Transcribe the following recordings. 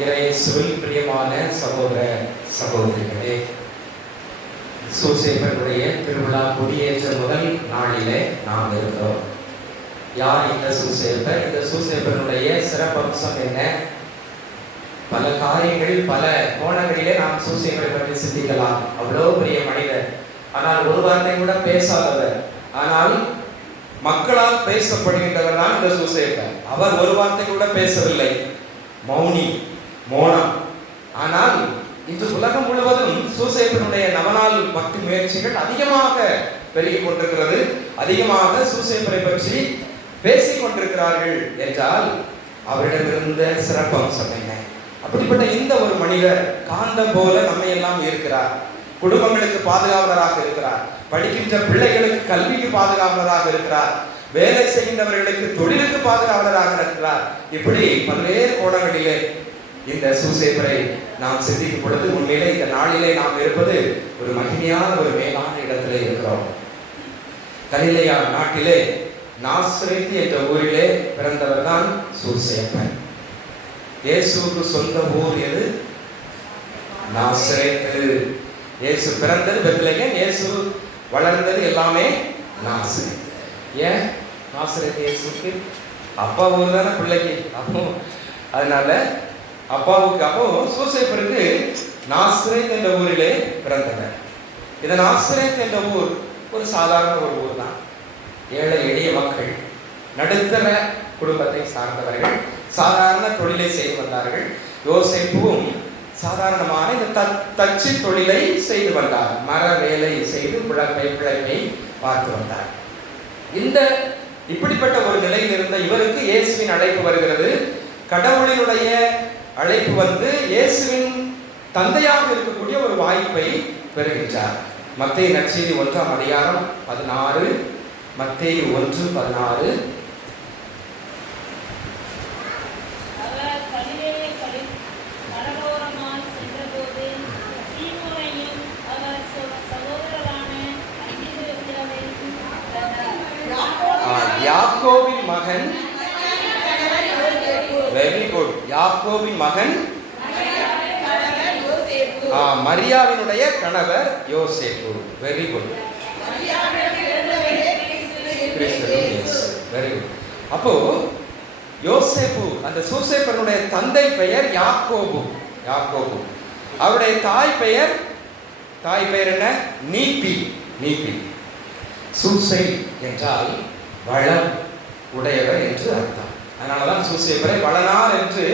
இறையேசுவில் பிரியமான சகோதர சகோதரிகளே சூசேப்பனுடைய திருவிழா கொடியேற்ற முதல் நாளிலே நாம் இருக்கிறோம். யார் இந்த சூசேபர் இந்த சூசேபனுடைய சிறப்பம்சம் என்ன? பல காரியங்கள் பல கோணங்களிலே நாம் சூசேபரை பற்றி சிந்திக்கலாம். அவ்வளோ பெரிய மனிதர். ஆனால் ஒரு வார்த்தை கூட பேசாதவர். ஆனால் மக்களால் பேசப்படுகின்றவர் தான் இந்த சூசேபர் அவர் ஒரு வார்த்தை கூட பேசவில்லை. மௌனி. மோனம். ஆனால் இன்று உலகம் முழுவதும் சூசேப்பனுடைய நவநாள் பக்தி முயற்சிகள் அதிகமாக பெருகி கொண்டிருக்கிறது. அதிகமாக சூசேப்பரை பற்றி பேசிக் கொண்டிருக்கிறார்கள் என்றால் அவரிடமிருந்த சிறப்பம்சம் என்ன? அப்படிப்பட்ட இந்த ஒரு மனிதர் காந்தம் போல நம்மை எல்லாம் இருக்கிறார் குடும்பங்களுக்கு பாதுகாவலராக இருக்கிறார். படிக்கின்ற பிள்ளைகளுக்கு கல்விக்கு பாதுகாவலராக இருக்கிறார். வேலை செய்கின்றவர்களுக்கு தொழிலுக்கு பாதுகாவலராக இருக்கிறார். இப்படி பல்வேறு கோணங்களிலே இந்த சூசேப்பரை நாம் சிந்திக்கும் பொழுது உண்மையிலே இந்த நாளிலே நாம் இருப்பது ஒரு மகிமையான ஒரு மேலான இடத்திலே இருக்கிறோம். கலிலையா நாட்டிலே நாசரேத் என்ற ஊரிலே பிறந்தவர் தான் சூசேப்பன் இயேசுவுக்கு சொந்த ஊர் எது? நாசரேத்து. இயேசு பிறந்தது பெத்லகேம் இயேசு வளர்ந்தது எல்லாமே நாசரேத் ஏன்? நாசரேத் இயேசுக்கு அப்பா ஊர் தானே பிள்ளைக்கு. அப்போ அதனால அப்பாவுக்கு அப்போ சூசைப்பருக்கு நாசரேத் என்ற ஊரிலே பிறந்தனர். இந்த நாசரேத் என்ற ஊர் ஒரு சாதாரண ஒரு ஊர் தான் ஏழை எளிய மக்கள் நடுத்தர குடும்பத்தை சார்ந்தவர்கள் சாதாரண தொழிலை செய்து வந்தார்கள். யோசிப்பும் சாதாரணமான இந்த த- தச்சு தொழிலை செய்து வந்தார். மர வேலை செய்து பிழப்பை பிழைப்பை பார்த்து வந்தார். இந்த இப்படிப்பட்ட ஒரு நிலையில் இருந்த இவருக்கு இயேசுவின் அழைப்பு வருகிறது. கடவுளினுடைய அழைப்பு வந்து இயேசுவின் தந்தையாக இருக்கக்கூடிய ஒரு வாய்ப்பை பெறுகின்றார். மத்திய நற்செய்தி ஒன்றாம் அதிகாரம் பதினாறு மத்திய ஒன்று பதினாறு. யாக்கோவின் மகன் யாக்கோபின் மகன் மரியாவினுடைய கணவர் யோசேப்பு. வெரி குட் வெரி குட் அப்போ யோசேப்பு அந்த சூசேப்பனுடைய தந்தை பெயர் யாக்கோபு. யாக்கோபு. அவருடைய தாய் பெயர் தாய் பெயர் என்ன? நீப்பி. நீப்பி. சூசை என்றால் வளம் உடையவர் என்று அர்த்தம். அதனால தான் சூசேப்பரை வளனார் என்று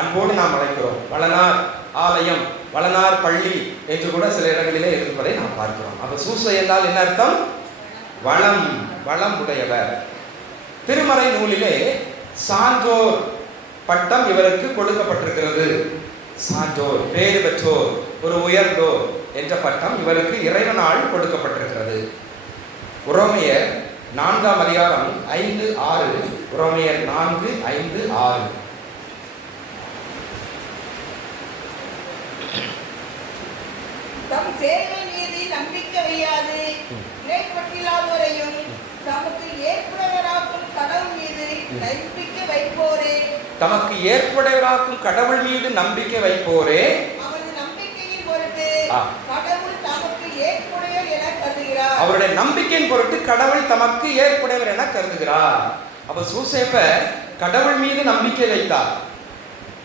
அன்போடு நாம் அழைக்கிறோம். வளனார் ஆலயம் வளனார் பள்ளி என்று கூட சில இடங்களிலே இருப்பதை நாம் பார்க்கிறோம். அப்போ சூசை என்றால் என்ன அர்த்தம்? வளம் வளம் உடையவர். திருமறை நூலிலே சான்றோர் பட்டம் இவருக்கு கொடுக்கப்பட்டிருக்கிறது. சான்றோர் பேறு பெற்றோர் ஒரு உயர்ந்தோர் என்ற பட்டம் இவருக்கு இறைவனால் கொடுக்கப்பட்டிருக்கிறது. உரோமையர் நான்காம் அதிகாரம் ஐந்து ஆறு உரோமையர் நான்கு ஐந்து ஆறு. தம் சேவை மீது நம்பிக்கை வையாது. தமக்கு ஏற்புடையவராக்கும் கடவுள் மீது நம்பிக்கை வைப்போரே. தமக்கு ஏற்புடையவராக்கும் கடவுள் மீது நம்பிக்கை வைப்போரே. அவரது நம்பிக்கையின் பொருட்டு. கடவுள் தமக்கு ஏற்புடையவர் என கருதுகிறார். அவருடைய நம்பிக்கையின் பொருட்டு கடவுள் தமக்கு ஏற்புடையவர் என கருதுகிறார். அப்ப சூசேப்ப கடவுள் மீது நம்பிக்கை வைத்தார்.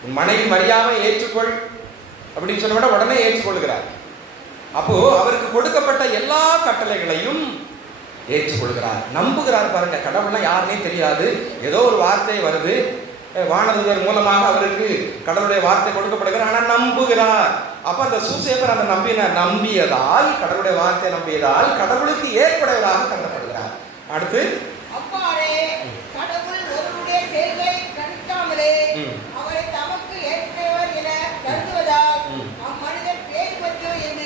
உன் மனைவி மரியாதை ஏற்றுக்கொள் அப்படின்னு சொன்ன விட உடனே ஏற்றுக்கொள்கிறார். அப்போ அவருக்கு கொடுக்கப்பட்ட எல்லா கட்டளைகளையும் ஏற்றுக்கொள்கிறார். நம்புகிறார் பாருங்க கடவுள்னா யாருனே தெரியாது. ஏதோ ஒரு வார்த்தை வருது. அஹ் வானதூதர் மூலமாக அவருக்கு கடவுளுடைய வார்த்தை கொடுக்கப்படுகிறார் ஆனால் நம்புகிறார். அப்ப அந்த சூசேப்பர் அந்த நம்பின நம்பியதால் கடவுளுடைய வார்த்தை நம்பியதால் கடவுளுக்கு ஏற்புடையதாக கருதப்படுகிறார். அடுத்து அவ்வாறே கடவுள் ஒருவருடைய செயல்களை கணிக்காமலே ம். அவரை தமக்கு ஏற்புடையவர் என கருதுவதால் ம். அம்மனிதர் பேர்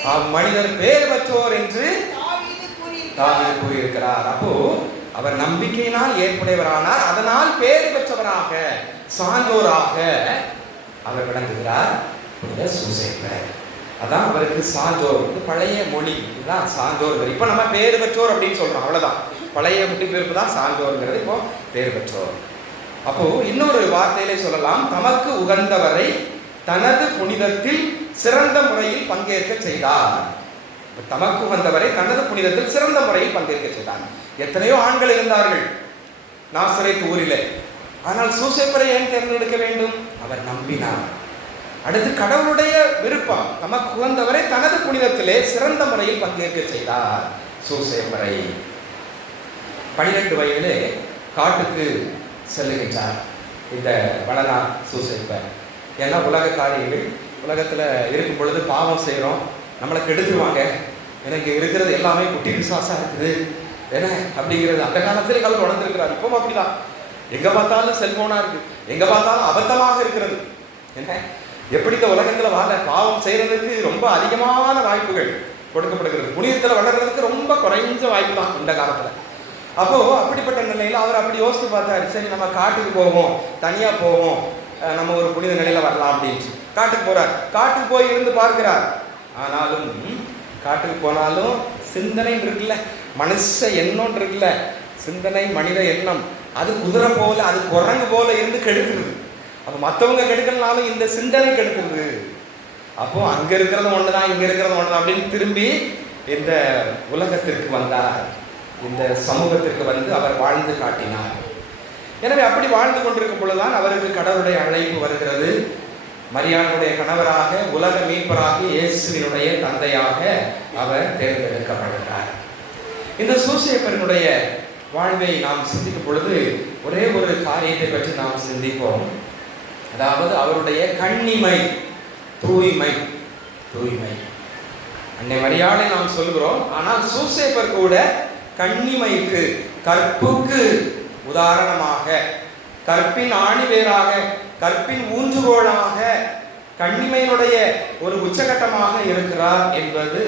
பெற்றோர் என்று மனிதர் பேர் பெற்றோர் என்று தாவீது கூறியிருக்கிறார். அப்போ அவர் நம்பிக்கையினால் ஏற்புடையவரானார். அதனால் பேர் பெற்றவராக சான்றோராக அவர் விளங்குகிறார். புனித சூசேப்பர். அதான் அவருக்கு சான்றோர் இது பழைய மொழி. இதுதான் சான்றோர் இப்போ நம்ம பேர் பெற்றோர் அப்படின்னு சொல்றோம். அவ்வளவுதான். பழைய மொழிபெயர்ப்பு தான் சான்றோர்ங்கிறது. இப்போ பேர் பெற்றோர். அப்போ இன்னொரு வார்த்தையிலே சொல்லலாம். தமக்கு உகந்தவரை தனது புனிதத்தில் சிறந்த முறையில் பங்கேற்க செய்தார். தமக்கு வந்தவரை தனது புனிதத்தில் சிறந்த முறையில் பங்கேற்க செய்தார். எத்தனையோ ஆண்கள் இருந்தார்கள். நாசரேத் ஊரிலே. ஆனால் சூசேப்பரை ஏன் தேர்ந்தெடுக்க வேண்டும்? அவர் நம்பினார். அடுத்து கடவுளுடைய விருப்பம். தமக்கு உகந்தவரை தனது புனிதத்திலே சிறந்த முறையில் பங்கேற்க செய்தார் சூசேப்பரை. பனிரெண்டு வயதிலே காட்டுக்கு செல்லுகின்றார் இந்த வளனா சூசேப்பர். ஏன்னா உலக காரியங்கள் உலகத்தில் இருக்கும் பொழுது பாவம் செய்கிறோம் நம்மளை கெடுத்துருவாங்க. எனக்கு இருக்கிறது எல்லாமே குட்டி விசுவாசாக இருக்குது. என்ன? அப்படிங்கிறது அந்த காலத்தில் கல் உணர்ந்திருக்கிறார் இப்பவும் அப்படிதான். எங்கே பார்த்தாலும் செல்ஃபோனாக இருக்குது எங்கே பார்த்தாலும் அபத்தமாக இருக்கிறது. என்ன? எப்படி இந்த உலகத்தில் வாழ? பாவம் செய்கிறதுக்கு ரொம்ப அதிகமான வாய்ப்புகள் கொடுக்கப்படுகிறது. புனிதத்தில் வளர்கிறதுக்கு ரொம்ப குறைஞ்ச வாய்ப்பு தான் இந்த காலத்தில். அப்போ அப்படிப்பட்ட நிலையில் அவர் அப்படி யோசித்து பார்த்தாரு. சரி நம்ம காட்டுக்கு போவோம். தனியாக போவோம். நம்ம ஒரு புனித நிலையில் வரலாம் அப்படின்ட்டு. காட்டுக்கு போகிறார் காட்டுக்கு போய் இருந்து பார்க்கிறார். ஆனாலும் காட்டுக்கு போனாலும் சிந்தனை இருக்குல்ல. மனுஷ எண்ணம் இருக்குல்ல. சிந்தனை மனித எண்ணம். அது குதிரை போல அது குரங்கு போல இருந்து கெடுக்கிறது. அப்போ மற்றவங்க கெடுக்கலனாலும் இந்த சிந்தனை கெடுக்கிறது. அப்போ அங்கே இருக்கிறது ஒன்று தான் இங்கே இருக்கிறது தான் அப்படின்னு திரும்பி இந்த உலகத்திற்கு வந்தார். இந்த சமூகத்திற்கு வந்து அவர் வாழ்ந்து காட்டினார். எனவே அப்படி வாழ்ந்து கொண்டிருக்கும் பொழுதுதான் அவருக்கு கடவுளுடைய அழைப்பு வருகிறது. மரியாதையுடைய கணவராக உலக மீட்பராக இயேசுவினுடைய தந்தையாக அவர் தேர்ந்தெடுக்கப்படுகிறார். இந்த சூசியப்பரனுடைய வாழ்வை நாம் சிந்திக்கும் பொழுது ஒரே ஒரு காரியத்தை பற்றி நாம் சிந்திப்போம். அதாவது அவருடைய கண்ணிமை தூய்மை தூய்மை. அன்னை மரியாதை நாம் சொல்கிறோம் ஆனால் சூசேப்பர் கூட கண்ணிமைக்கு கற்புக்கு உதாரணமாக கற்பின் ஆணிவேராக கற்பின் ஊன்றுகோளாக கண்ணிமையினுடைய ஒரு உச்சகட்டமாக இருக்கிறார் என்பது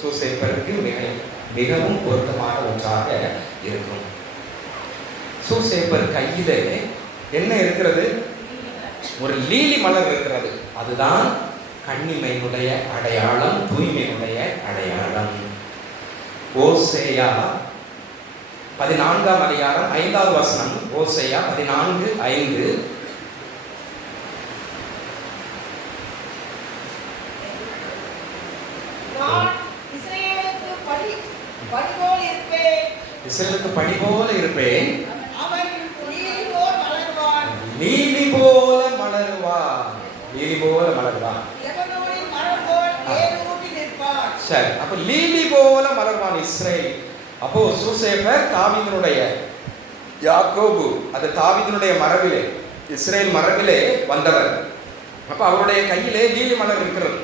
சூசேப்பருக்கு மிக மிகவும் பொருத்தமான ஒன்றாக இருக்கும். சூசேப்பர் கையில என்ன இருக்கிறது? ஒரு லீலி மலர் இருக்கிறது. அதுதான் கண்ணிமையினுடைய அடையாளம் தூய்மையினுடைய அடையாளம். ஓசேயா பதினான்காம் அதிகாரம் ஐந்தாவது வசனம் ஓசையா பதினான்கு ஐந்து. இஸ்ரவேலுக்கு படி போல இருப்பேன். நீலி போல் மலர்வான். நீலி போல நிற்பான். சரி அப்ப லீலி போல மலர்வான் இஸ்ரேல். அப்போ சூசேபர் தாவிதனுடைய யாக்கோபு அது தாவிதனுடைய மரபிலே இஸ்ரேல் மரபிலே வந்தவர். அப்போ அவருடைய கையிலே நீலி மலர் இருக்கிறது.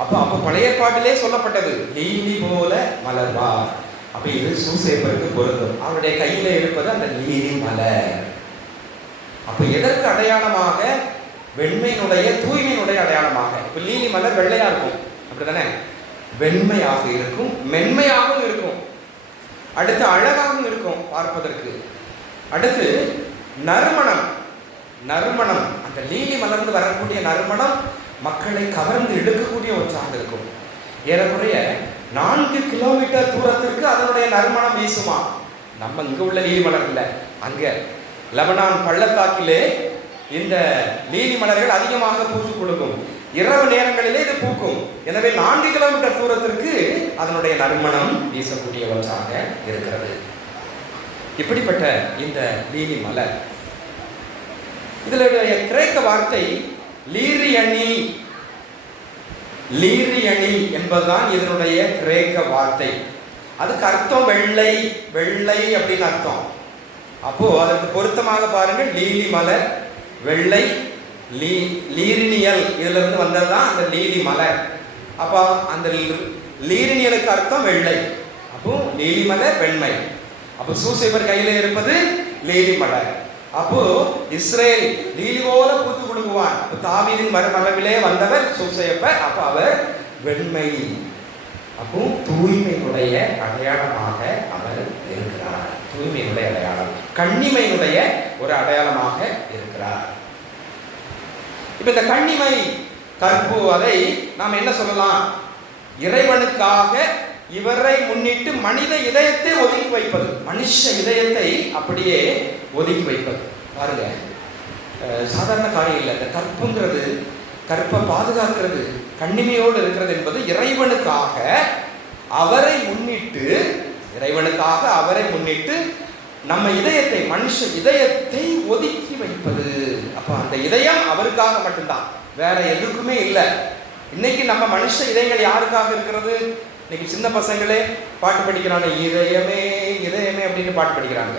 அப்போ அப்போ பழைய பாட்டிலே சொல்லப்பட்டது நீலி போல மலர்வார். அப்போ இது சூசேபருக்கு பொருந்தும். அவருடைய கையில இருப்பது அந்த நீலி மலர். அப்போ எதற்கு அடையாளமாக? வெண்மையினுடைய தூய்மையினுடைய அடையாளமாக. இப்போ நீலி மலர் வெள்ளையா இருக்கும். அப்படிதானே வெண்மையாக இருக்கும் மென்மையாகவும் இருக்கும். அடுத்து அழகாகவும் இருக்கும் பார்ப்பதற்கு. அடுத்து நறுமணம். நறுமணம். அந்த லீலி மலர்ந்து வரக்கூடிய நறுமணம் மக்களை கவர்ந்து இழுக்கக்கூடிய ஒன்றாக இருக்கும். ஏறக்குறைய நான்கு கிலோமீட்டர் தூரத்திற்கு அதனுடைய நறுமணம் வீசுமா? நம்ம இங்கே உள்ள லீலி மலர் இல்லை. அங்கே லெபனான் பள்ளத்தாக்கிலே இந்த லீலி மலர்கள் அதிகமாக பூத்து கொடுக்கும் இரவு நேரங்களிலே இது பூக்கும். எனவே நான்கு கிலோமீட்டர் தூரத்திற்கு அதனுடைய நறுமணம் வீசக்கூடிய ஒன்றாக இருக்கிறது. இப்படிப்பட்ட இந்த லீலி மலர் இதனுடைய கிரேக்க வார்த்தை லீரியனில். லீரியனில் என்பதுதான் இதனுடைய கிரேக்க வார்த்தை. அதுக்கு அர்த்தம் வெள்ளை வெள்ளை அப்படின்னு அர்த்தம். அப்போ அதற்கு பொருத்தமாக பாருங்க லீலி மலர் வெள்ளை லீ லீரினியல் இதிலிருந்து வந்தது தான் அந்த லீலி மலர் அப்போ அந்த லீரினியலுக்கு அர்த்தம் வெள்ளை. அப்போ லீலி மலர் வெண்மை. அப்போ சூசேபர் கையில் இருப்பது லீலி மலர் அப்போ இஸ்ரேல் லீலி போல பூத்து கொடுக்குவான் அப்போ தாவீதின் மரமரபிலே வந்தவர் சூசையப்பர் அப்போ அவர் வெண்மை. அப்போ தூய்மையுடைய அடையாளமாக அவர் இருக்கிறார். தூய்மையினுடைய அடையாளம். கண்ணிமையினுடைய ஒரு அடையாளமாக இருக்கிறார் இப்போ இந்த கண்ணிமை கற்புவதை நாம் என்ன சொல்லலாம்? இறைவனுக்காக இவரை முன்னிட்டு மனித இதயத்தை ஒதுக்கி வைப்பது. மனுஷ இதயத்தை அப்படியே ஒதுக்கி வைப்பது. பாருங்க. சாதாரண காரியம் இல்லை. இந்த கற்புங்கிறது கற்பை பாதுகாக்கிறது கண்ணிமையோடு இருக்கிறது என்பது இறைவனுக்காக அவரை முன்னிட்டு இறைவனுக்காக அவரை முன்னிட்டு நம்ம இதயத்தை மனுஷ இதயத்தை ஒதுக்கி வைப்பது. அப்ப அந்த இதயம் அவருக்காக மட்டும்தான். வேற எதுக்குமே இல்லை. இன்னைக்கு நம்ம மனுஷ இதயங்கள் யாருக்காக இருக்கிறது? இன்னைக்கு சின்ன பசங்களே பாட்டு படிக்கிறாங்க இதயமே இதயமே அப்படின்னு பாட்டு படிக்கிறாங்க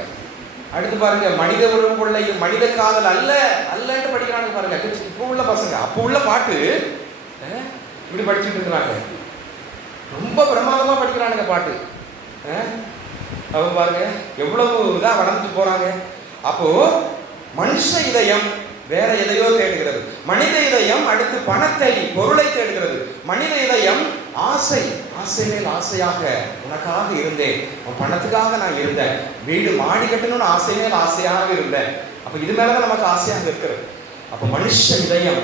அடுத்து பாருங்க மனித உறவுக்குள்ள இது மனித காதல் அல்ல அல்லன்ட்டு படிக்கிறாங்க பாருங்க. இப்போ உள்ள பசங்க அப்போ உள்ள பாட்டு இப்படி படிச்சுட்டு இருக்கிறாங்க. ரொம்ப பிரமாதமா படிக்கிறானுங்க பாட்டு. அஹ், அவங்க பாருங்க எவ்வளவு இதாக வளர்ந்து போறாங்க. அப்போ மனுஷ இதயம் வேற எதையோ தேடுகிறது. மனித இதயம் அடுத்து பணத்தை பொருளை தேடுகிறது. மனித இதயம் ஆசை ஆசை மேல் ஆசையாக உனக்காக இருந்தேன். உன் பணத்துக்காக நான் இருந்தேன். வீடு மாடி கட்டணும்னு ஆசை மேல் ஆசையாக இருந்தேன். அப்ப இது மேலதான் நமக்கு ஆசையாக இருக்கிறது. அப்ப மனுஷ இதயம்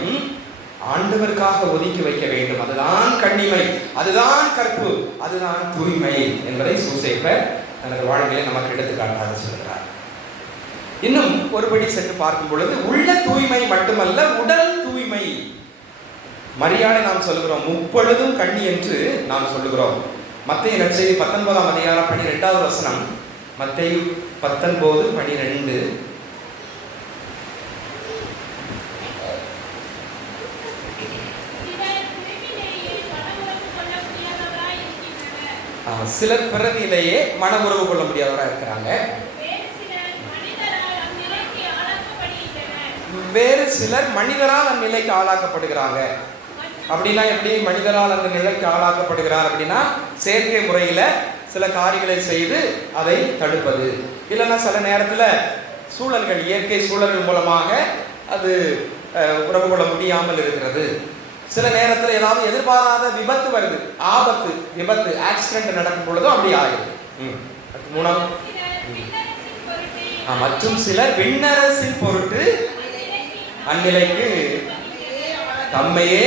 ஆண்டவருக்காக ஒதுக்கி வைக்க வேண்டும். அதுதான் கண்ணிமை அதுதான் கற்பு அதுதான் தூய்மை என்பதை சூசேப்பர் தனது வாழ்க்கையை நமக்கு எடுத்துக்காட்டாக சொல்கிறார். இன்னும் ஒருபடி சென்று பார்க்கும் பொழுது உள்ள தூய்மை மட்டுமல்ல உடல் தூய்மை. மரியாதை நாம் சொல்கிறோம் முப்பொழுதும் கண்ணி என்று நாம் சொல்லுகிறோம். மத்திய நற்செய்தி பத்தொன்பதாம் அதிகாரம் பன்னிரெண்டாவது வசனம். மத்திய பத்தொன்பது பனிரெண்டு சிலர் பிறவியிலேயே மன உறவு கொள்ள முடியாதவராக இருக்கிறாங்க. வேறு சிலர் மனிதரால் மனிதரால் அந்நிலைக்கு ஆளாக்கப்படுகிறாங்க. அப்படின்னா எப்படி? மனிதரால் அந்த நிலைக்கு ஆளாக்கப்படுகிறார் அப்படின்னா செயற்கை முறையில சில காரியங்களை செய்து அதை தடுப்பது. இல்லைன்னா சில நேரத்துல சூழல்கள் இயற்கை சூழல்கள் மூலமாக அது உறவு கொள்ள முடியாமல் இருக்கிறது. சில நேரத்துல ஏதாவது எதிர்பாராத விபத்து வருது. ஆபத்து விபத்து ஆக்சிடென்ட் நடக்கும் பொழுதும் அப்படி ஆகுது ம். அடுத்து மூணாம். சிலர் விண்ணரசின் பொருட்டு ஆ, மற்றும் சிலர் விண்ணரசின் பொருட்டு அந்நிலைக்கு தம்மையே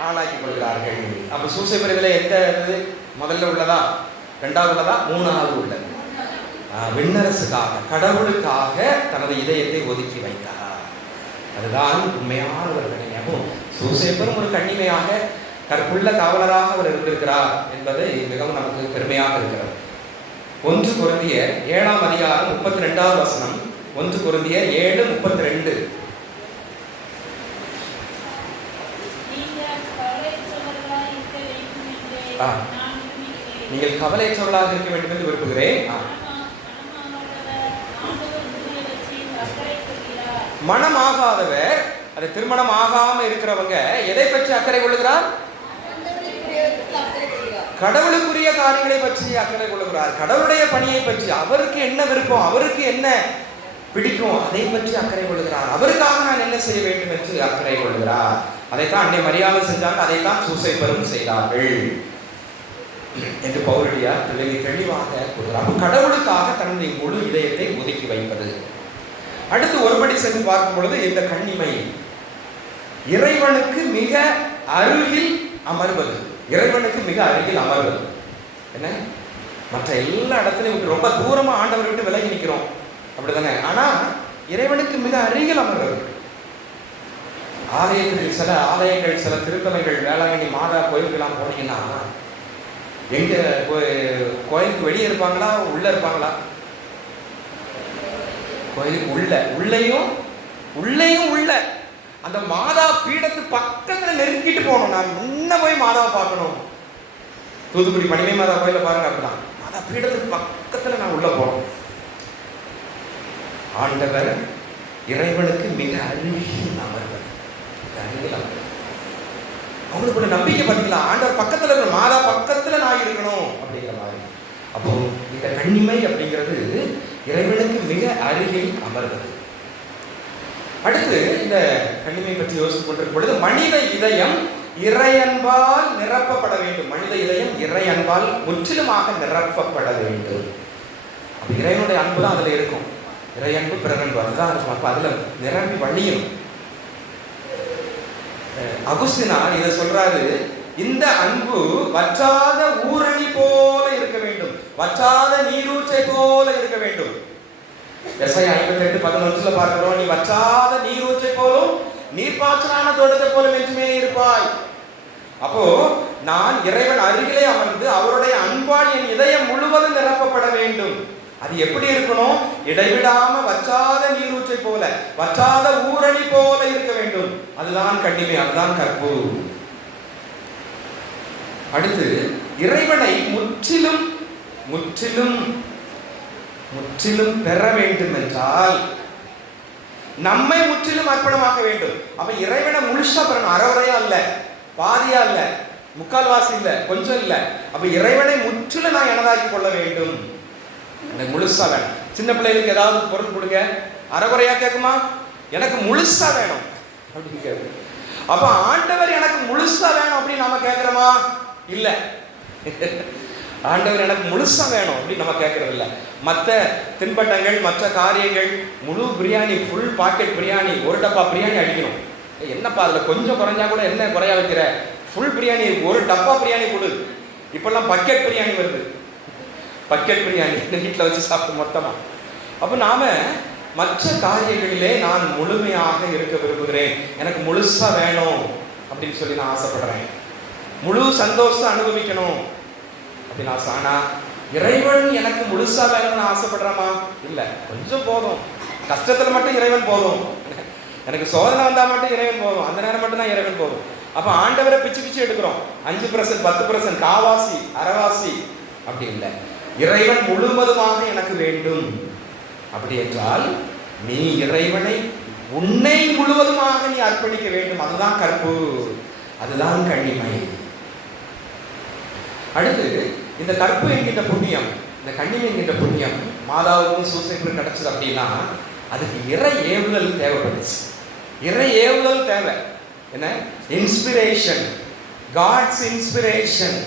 ஆளாக்கிக் கொள்கிறார்கள். அப்ப சூசைபர் இதுல எந்த இது? முதல்ல உள்ளதா? ரெண்டாவது உள்ளதா மூணாவது உள்ளது. விண்ணரசுக்காக கடவுளுக்காக தனது இதயத்தை ஒதுக்கி வைத்தார். அதுதான் உண்மையான ஒரு அப்போ சூசேப்பரும் ஒரு கண்ணிமையாக கற்புள்ள காவலராக அவர் இருந்திருக்கிறார் என்பதை மிகவும் நமக்கு பெருமையாக இருக்கிறது. ஒன்று குருந்தியர் ஏழாம் அதிகாரம் முப்பத்தி ரெண்டாவது வசனம். ஒன்று குருந்தியர் ஏழு முப்பத்தி ரெண்டு. நீங்கள் கவலையற்றவர்களாக இருக்க வேண்டும் என்று விரும்புகிறேன் ஆ. மனமா- மனமாகாதவர் ஆண்டவர் உறுதியவற்றில் அக்கறை கொள்கிறார். மனமாகாதவர் அது திருமணம் ஆகாம இருக்கிறவங்க எதை பற்றி அக்கறை கொள்ளுகிறார்? கடவுளுக்குரிய காரியங்களை பற்றி அக்கறை கொள்ளுகிறார். கடவுளுடைய பணியை பற்றி அவருக்கு என்ன விருப்பம் அவருக்கு என்ன பிடிக்கும் அதை பற்றி அக்கறை கொள்ளுகிறார். அவருக்காக நான் என்ன செய்ய வேண்டும் என்று அக்கறை கொள்கிறார் அதைத்தான் அன்னை மரியாதை செஞ்சாங்க அதைத்தான் சூசைப்பரும் செய்தார்கள். என்று பௌரடியார் பிள்ளைகள் தெளிவாக கூறுகிறார். கடவுளுக்காக தன்னுடைய முழு இதயத்தை ஒதுக்கி வைப்பது. அடுத்து ஒருபடி சென்று பார்க்கும் பொழுது இந்த கண்ணிமை. இறைவனுக்கு மிக அருகில் அமர்வது. இறைவனுக்கு மிக அருகில் அமர்வது. என்ன? மற்ற எல்லா இடத்துலையும் விட்டு ரொம்ப தூரமாக ஆண்டவர் விட்டு விலகி நிற்கிறோம் அப்படிதானே? ஆனால் இறைவனுக்கு மிக அருகில் அமர்வது ஆலயத்தில் சில ஆலயங்கள் சில திருத்தலங்கள் வேளாங்கண்ணி மாதா கோயிலுக்கெல்லாம் போனீங்கன்னா எங்கே கோ- கோயிலுக்கு வெளியே இருப்பாங்களா? உள்ளே இருப்பாங்களா? கோயிலுக்கு உள்ள உள்ளேயும் உள்ளேயும் உள்ள. அந்த மாதா பீடத்து பக்கத்துல நெருங்கிட்டு போகணும். நான் முன்ன போய் மாதாவை பார்க்கணும். தூத்துக்குடி மணிமை மாதா கோயில பாருங்க அப்படிதான். மாதா பீடத்துக்கு பக்கத்துல நான் உள்ள போகணும். ஆண்டவர் இறைவனுக்கு மிக அருகில் அமர்வது அருகில் அமர்வது அவங்களுக்கு ஒரு நம்பிக்கை பார்த்தீங்களா ஆண்டவர் பக்கத்துல இருக்கிற மாதா பக்கத்துல நான் இருக்கணும் அப்படிங்கிற மாதிரி. அப்போ இந்த கண்ணிமை அப்படிங்கிறது இறைவனுக்கு மிக அருகில் அமர்வது. அடுத்து இந்த கண்ணிமை பற்றி யோசித்துக் கொண்டிருக்கும் பொழுது மனித இதயம் இறையன்பால் நிரப்பப்பட வேண்டும். மனித இதயம் இறையன்பால் முற்றிலுமாக நிரப்பப்பட வேண்டும். அப்ப இறைவனுடைய அன்பு தான் அதுல இருக்கும். இறையன்பு பிறரன்பு அதுதான் இருக்கும். அப்ப அதுல நிரம்பி வழியும். அஹ் அகுஸ்தினார் இதை சொல்றாரு இந்த அன்பு வற்றாத ஊரணி போல இருக்க வேண்டும். வற்றாத நீரூற்றை போல எஸ்ஐ ஐம்பத்தி ரெண்டு பதினொன்றுல பார்க்கிறோம். நீ வற்றாத நீரூற்றை போலும் நீர்ப்பாய்ச்சலான தோட்டத்தை போலும் என்றுமே இருப்பாய். அப்போ நான் இறைவன் அருகிலே அமர்ந்து அவருடைய அன்பால் என் இதயம் முழுவதும் நிரப்பப்பட வேண்டும். அது எப்படி இருக்கணும்? இடைவிடாம வற்றாத நீரூற்றை போல வற்றாத ஊரணி போல இருக்க வேண்டும். அதுதான் கண்டிமை அதுதான் கற்பு. அடுத்து இறைவனை முற்றிலும் முற்றிலும் முற்றிலும் பெற வேண்டும் என்றால் நம்மை முற்றிலும் அர்ப்பணமாக்க வேண்டும். அப்ப இறைவனை முழுசா பெறணும் அறவரையா இல்ல பாதியா இல்ல முக்கால்வாசி இல்ல கொஞ்சம் இல்ல. அப்ப இறைவனை முற்றிலும் நான் எனதாக்கி கொள்ள வேண்டும். எனக்கு முழுசா வேணும். சின்ன பிள்ளைகளுக்கு ஏதாவது பொருள் கொடுங்க. அறகுறையா கேட்குமா எனக்கு முழுசா வேணும். அப்படின்னு கேட்கும் அப்ப ஆண்டவர் எனக்கு முழுசா வேணும் அப்படின்னு நாம கேட்கிறோமா இல்ல. ஆண்டவர் எனக்கு முழுசாக வேணும் அப்படின்னு நம்ம கேட்கறது இல்லை மற்ற தின்பட்டங்கள் மற்ற காரியங்கள் முழு பிரியாணி ஃபுல் பாக்கெட் பிரியாணி ஒரு டப்பா பிரியாணி அடிக்கணும். என்னப்பா அதில் கொஞ்சம் குறைஞ்சா கூட என்ன குறையா வைக்கிற? ஃபுல் பிரியாணி ஒரு டப்பா பிரியாணி கொடு. இப்பெல்லாம் பக்கெட் பிரியாணி வருது. பக்கெட் பிரியாணி வீட்டில் வச்சு சாப்பிட்டு மொத்தமா. அப்போ நாம மற்ற காரியங்களிலே நான் முழுமையாக இருக்க விரும்புகிறேன். எனக்கு முழுசா வேணும் அப்படின்னு சொல்லி நான் ஆசைப்படுறேன். முழு சந்தோஷம் அனுபவிக்கணும். அப்படின்னு ஆசை இறைவன் எனக்கு முழுசா வேணும்னு ஆசைப்படுறாமா? இல்லை. கொஞ்சம் போதும். கஷ்டத்தில் மட்டும் இறைவன் போதும். எனக்கு சோதனை வந்தால் மட்டும் இறைவன் போதும். அந்த நேரம் மட்டும் தான் இறைவன் போதும். அப்போ ஆண்டவரை பிச்சு பிச்சு எடுக்கிறோம். அஞ்சு பர்சன்ட் பத்து பர்சன்ட் காவாசி அறவாசி. அப்படி இல்லை. இறைவன் முழுவதுமாக எனக்கு வேண்டும். அப்படி என்றால் நீ இறைவனை உன்னை முழுவதுமாக நீ அர்ப்பணிக்க வேண்டும். அதுதான் கற்பு. அதுதான் கண்ணிமை. அடுத்து இந்த கற்பு என்கின்ற புண்ணியம் இந்த கண்ணியம் என்கின்ற புண்ணியம் மாதாவுக்கும் சூசைக்கும் கிடைச்சது அப்படின்னா அதுக்கு இறை ஏவுதல் தேவைப்பட்டுச்சு. இறை ஏவுதல் தேவை. என்ன? இன்ஸ்பிரேஷன் காட்ஸ் இன்ஸ்பிரேஷன்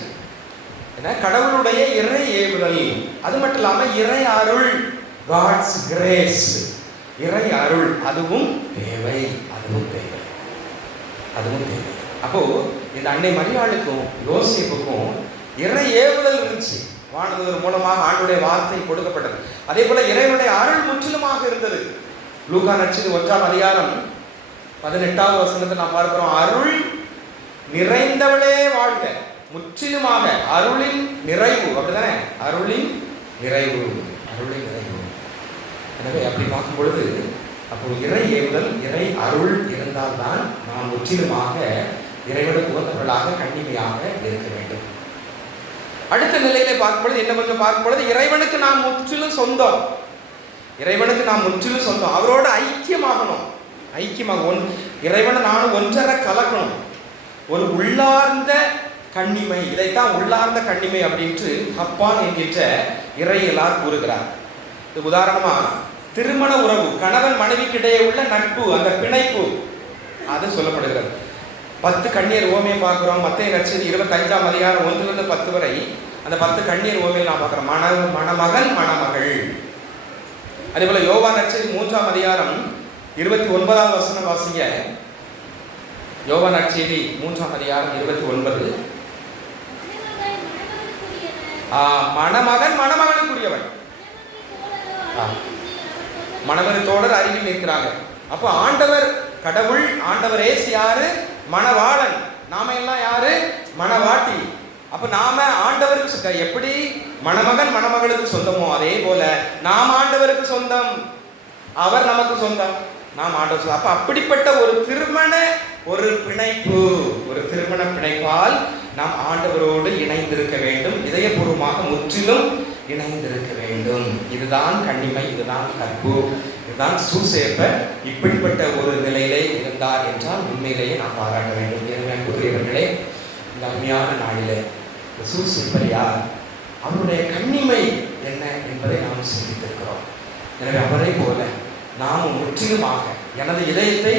என்ன? கடவுளுடைய இறை ஏவுதல். அது மட்டும் இல்லாமல் இறை அருள். காட்ஸ் கிரேஸ் இறை அருள். அதுவும் தேவை. அதுவும் தேவை. அதுவும் தேவை. அப்போ இந்த அன்னை மரியாளுக்கும் யோசிப்புக்கும் இறை ஏவுதல் இருந்துச்சு. வானதூதர் மூலமாக ஆண்டுடைய வார்த்தை கொடுக்கப்பட்டது. அதே போல இறைவனுடைய அருள் முற்றிலுமாக இருந்தது. லூகா நட்சது ஒன்றாம் அதிகாரம் பதினெட்டாவது வசனத்தை நாம் பார்க்கிறோம். அருள் நிறைந்தவளே வாழ்க. முற்றிலுமாக அருளின் நிறைவு. அப்படிதானே அருளின் நிறைவு. அருளின் நிறைவு. எனவே அப்படி பார்க்கும் பொழுது அப்போ இறை ஏவுதல் இறை அருள் இருந்தால்தான் நாம் முற்றிலுமாக இறைவனுக்கு உகந்தவர்களாக கண்ணிமையாக இருக்க வேண்டும். அடுத்த நிலையில பார்க்கும் பொழுது என்ன கொஞ்சம் பார்க்கும் பொழுது இறைவனுக்கு நாம் முற்றிலும் சொந்தம். இறைவனுக்கு நாம் முற்றிலும் சொந்தம். அவரோட ஐக்கியமாகணும். ஐக்கியமாக ஒன் இறைவனை நானும் ஒன்றரை கலக்கணும். ஒரு உள்ளார்ந்த கண்ணிமை இதைத்தான் உள்ளார்ந்த கண்ணிமை அப்படின்ட்டு ஹப்பான் என்கின்ற இறையலார் கூறுகிறார். இது உதாரணமா திருமண உறவு கணவன் மனைவிக்கிடையே உள்ள நட்பு அந்த பிணைப்பு அது சொல்லப்படுகிறது. பத்து கண்ணீர் ஓமையை பார்க்குறோம். மத்திய நட்சத்திரம் இருபத்தஞ்சாம் அதிகாரம் ஒன்றிலிருந்து பத்து வரை அந்த பத்து கண்ணீர் ஓமையில் நான் பார்க்குறோம். மண மணமகன் மணமகள். அதே போல் யோவா நட்சத்திரம் மூன்றாம் அதிகாரம் இருபத்தி ஒன்பதாவது வசனம் வாசிங்க. யோவா நட்சத்திரி மூன்றாம் அதிகாரம் இருபத்தி ஒன்பது. மணமகனுக்குரியவன். மணமகன் மணமகனுக்குரியவன் மணமகனைப் ஆ. அருகில் நிற்கிறாங்க. அப்போ ஆண்டவர் கடவுள் ஆண்டவர் ஏசு யாரு? மணவாளன். நாம எல்லாம் யாரு? மணவாட்டி. அப்ப நாம ஆண்டவருக்கு எப்படி மணமகன் மணமகளுக்கு சொந்தமோ அதே போல நாம் ஆண்டவருக்கு சொந்தம். அவர் நமக்கு சொந்தம். நாம் ஆண்டவர் அப்ப அப்படிப்பட்ட ஒரு திருமண ஒரு பிணைப்பு ஒரு திருமண பிணைப்பால் நாம் ஆண்டவரோடு இணைந்திருக்க வேண்டும். இதயபூர்வமாக முற்றிலும் இணைந்திருக்க வேண்டும். இதுதான் கண்ணிமை இதுதான் கற்பு இதுதான் சூசேப்ப. இப்படிப்பட்ட ஒரு நிலையிலே இருந்தார் என்றால் உண்மையிலேயே நாம் பாராட்ட வேண்டும். எனவே அன்புக்குரியவர்களே இந்த அருமையான நாளிலே இந்த யார் அவருடைய கண்ணிமை என்ன என்பதை நாம் சிந்தித்திருக்கிறோம். எனவே அவரை போல நாம் முற்றிலுமாக எனது இதயத்தை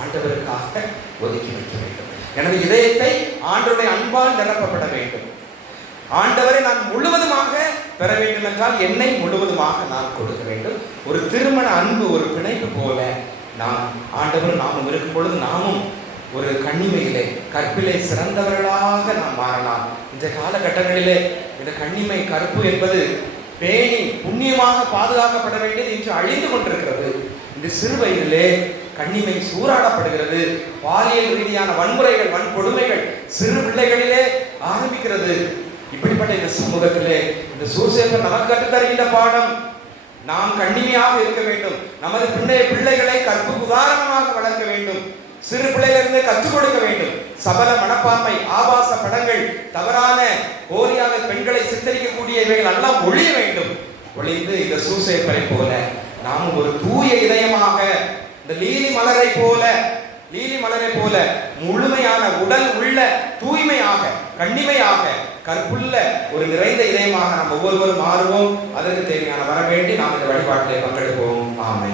ஆண்டவருக்காக ஒதுக்கி வைக்க வேண்டும். எனது இதயத்தை ஆண்டவருடைய அன்பால் நிரப்பப்பட வேண்டும். ஆண்டவரை நான் முழுவதுமாக பெற வேண்டும் என்றால் என்னை முழுவதுமாக நான் கொடுக்க வேண்டும். ஒரு திருமண அன்பு ஒரு பிணைப்பு போல நாம் ஆண்டவர் நாமும் இருக்கும் பொழுது நாமும் ஒரு கண்ணிமையிலே கற்பிலே சிறந்தவர்களாக நாம் மாறலாம். இந்த காலகட்டங்களிலே இந்த கண்ணிமை கற்பு என்பது பேணி புண்ணியமாக பாதுகாக்கப்பட வேண்டியது இன்று அழிந்து கொண்டிருக்கிறது. இந்த சிறு வயதிலே கண்ணிமை சூறாடப்படுகிறது. பாலியல் ரீதியான வன்முறைகள் வன்கொடுமைகள் சிறு பிள்ளைகளிலே ஆரம்பிக்கிறது. இப்படிப்பட்ட இந்த சமூகத்திலே இந்த சூசேப்பர் நமக்கு கற்றுத்தருகின்ற பாடம் நாம் கண்ணிமையாக இருக்க வேண்டும். நமது பிள்ளை பிள்ளைகளை கற்பு உதாரணமாக வளர்க்க வேண்டும். சிறு பிள்ளையிலிருந்து கற்றுக் கொடுக்க வேண்டும். சபல மனப்பான்மை ஆபாச படங்கள் தவறான போலியாக பெண்களை சித்தரிக்கக்கூடிய இவைகள் எல்லாம் ஒழிய வேண்டும். ஒளிந்து இந்த சூசேப்பரை போல நாம் ஒரு தூய இதயமாக இந்த லீலி மலரை போல லீலி மலரை போல முழுமையான உடல் உள்ள தூய்மையாக கண்ணிமையாக கற்புள்ள ஒரு நிறைந்த இதயமாக நாம் ஒவ்வொருவரும் மாறுவோம். அதற்கு தேவையான வர வேண்டி நாம் இந்த வழிபாட்டிலே பங்கெடுப்போம். ஆமை